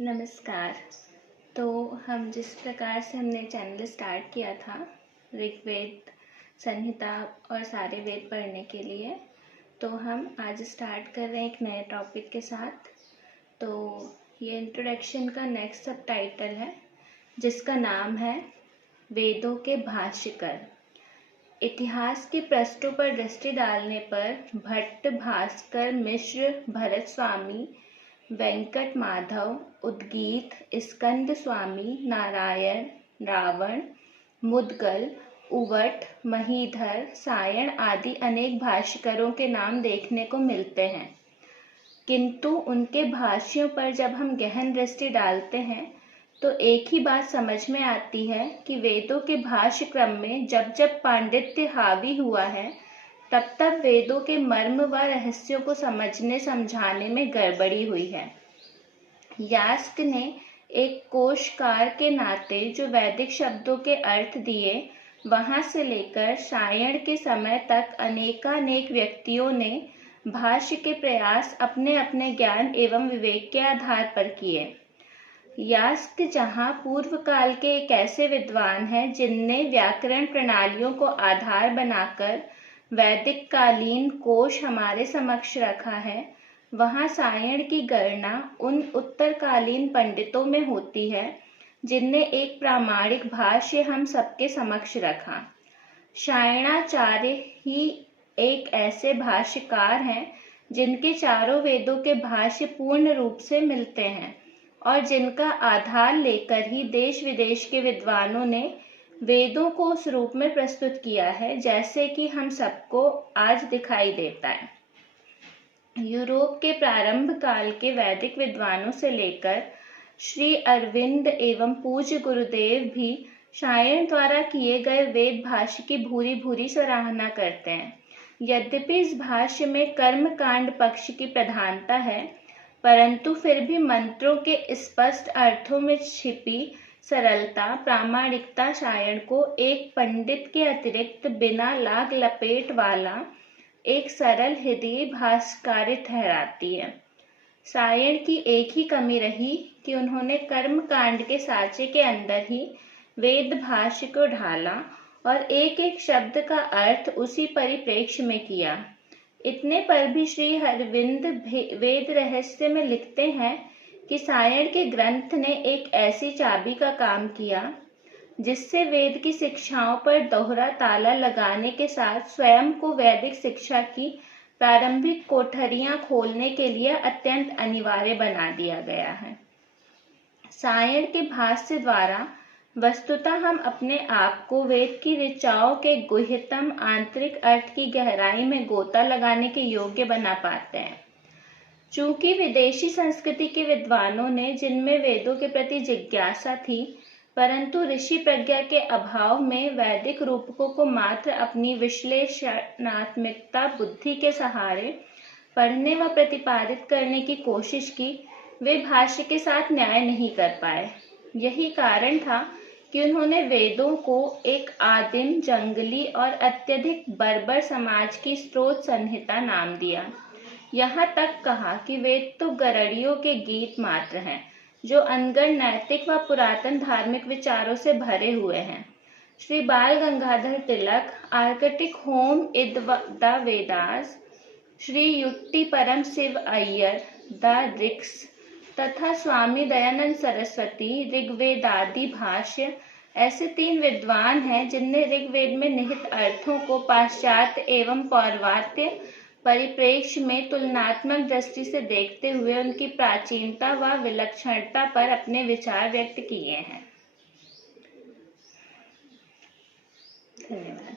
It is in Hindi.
नमस्कार। तो हम जिस प्रकार से हमने चैनल स्टार्ट किया था ऋग्वेद संहिता और सारे वेद पढ़ने के लिए, तो हम आज स्टार्ट कर रहे हैं एक नए टॉपिक के साथ। तो ये इंट्रोडक्शन का नेक्स्ट सब टाइटल है जिसका नाम है वेदों के भाष्यकर। इतिहास की पृष्ठों पर दृष्टि डालने पर भट्ट, भास्कर, मिश्र, भरत स्वामी, वेंकट माधव, उद्गीत, स्कंद स्वामी, नारायण, रावण, मुदगल, उवट, महीधर, सायण आदि अनेक भाष्यकारों के नाम देखने को मिलते हैं। किंतु उनके भाष्यों पर जब हम गहन दृष्टि डालते हैं तो एक ही बात समझ में आती है कि वेदों के भाष्य क्रम में जब जब पांडित्य हावी हुआ है तब तब वेदों के मर्म व रहस्यों को समझने समझाने में गड़बड़ी हुई है। यास्क ने एक कोशकार के नाते जो वैदिक शब्दों के अर्थ दिए, वहां से लेकर सायण के समय तक अनेकानेक व्यक्तियों ने भाष्य के प्रयास अपने अपने ज्ञान एवं विवेक के आधार पर किए। यास्क जहाँ पूर्व काल के एक ऐसे विद्वान हैं जिनने व्याकरण प्रणालियों को आधार बनाकर वैदिक कालीन कोश हमारे समक्ष रखा है, वहाँ सायण की गणना उन उत्तरकालीन पंडितों में होती है जिनने एक प्रामाणिक भाष्य हम सबके समक्ष रखा। सायणाचार्य ही एक ऐसे भाष्यकार हैं जिनके चारों वेदों के भाष्य पूर्ण रूप से मिलते हैं और जिनका आधार लेकर ही देश विदेश के विद्वानों ने वेदों को उस रूप में प्रस्तुत किया है जैसे कि हम सबको आज दिखाई देता है। यूरोप के प्रारंभ काल के वैदिक विद्वानों से लेकर श्री अरविंद एवं पूज्य गुरुदेव भी सायण द्वारा किए गए वेद भाष्य की भूरी भूरी सराहना करते हैं। यद्यपि इस भाष्य में कर्म कांड पक्ष की प्रधानता है, परंतु फिर भी मंत्रों के स्पष्ट अर्थों में छिपी सरलता, प्रामाणिकता सायण को एक पंडित के अतिरिक्त बिना लाग लपेट वाला एक सरल हृदय भाष्यकार ठहराती है। सायण की एक ही कमी रही कि उन्होंने कर्म कांड के साँचे के अंदर ही वेद भाष्य को ढाला और एक एक शब्द का अर्थ उसी परिप्रेक्ष्य में किया। इतने पर भी श्री अरविंद वेद रहस्य में लिखते हैं कि सायण के ग्रंथ ने एक ऐसी चाबी का काम किया जिससे वेद की शिक्षाओं पर दोहरा ताला लगाने के साथ स्वयं को वैदिक शिक्षा की प्रारंभिक कोठरियां खोलने के लिए अत्यंत अनिवार्य बना दिया गया है। सायण के भाष्य द्वारा वस्तुतः हम अपने आप को वेद की ऋचाओं के गुह्यतम आंतरिक अर्थ की गहराई में गोता लगाने के योग्य बना पाते हैं। चूंकि विदेशी संस्कृति के विद्वानों ने, जिनमें वेदों के प्रति जिज्ञासा थी परंतु ऋषि प्रज्ञा के अभाव में, वैदिक रूपकों को मात्र अपनी विश्लेषणात्मकता बुद्धि के सहारे पढ़ने व प्रतिपादित करने की कोशिश की, वे भाष्य के साथ न्याय नहीं कर पाए। यही कारण था कि उन्होंने वेदों को एक आदिम, जंगली और अत्यधिक बर्बर समाज की स्रोत संहिता नाम दिया। यहाँ तक कहा कि वेद तो गरड़ियों के गीत मात्र हैं जो अनगढ़ नैतिक व पुरातन धार्मिक विचारों से भरे हुए हैं। Shri Bal Gangadhar Tilak, Arctic home in the Vedas, Shri Yukti Param Shiv Iyer the ऋक्स तथा स्वामी दयानंद सरस्वती ऋग्वेदादि भाष्य ऐसे 3 विद्वान हैं जिनने ऋग्वेद में निहित अर्थों को पाश्चात्य एवं पौर्वात्य परिप्रेक्ष्य में तुलनात्मक दृष्टि से देखते हुए उनकी प्राचीनता व विलक्षणता पर अपने विचार व्यक्त किए हैं। धन्यवाद।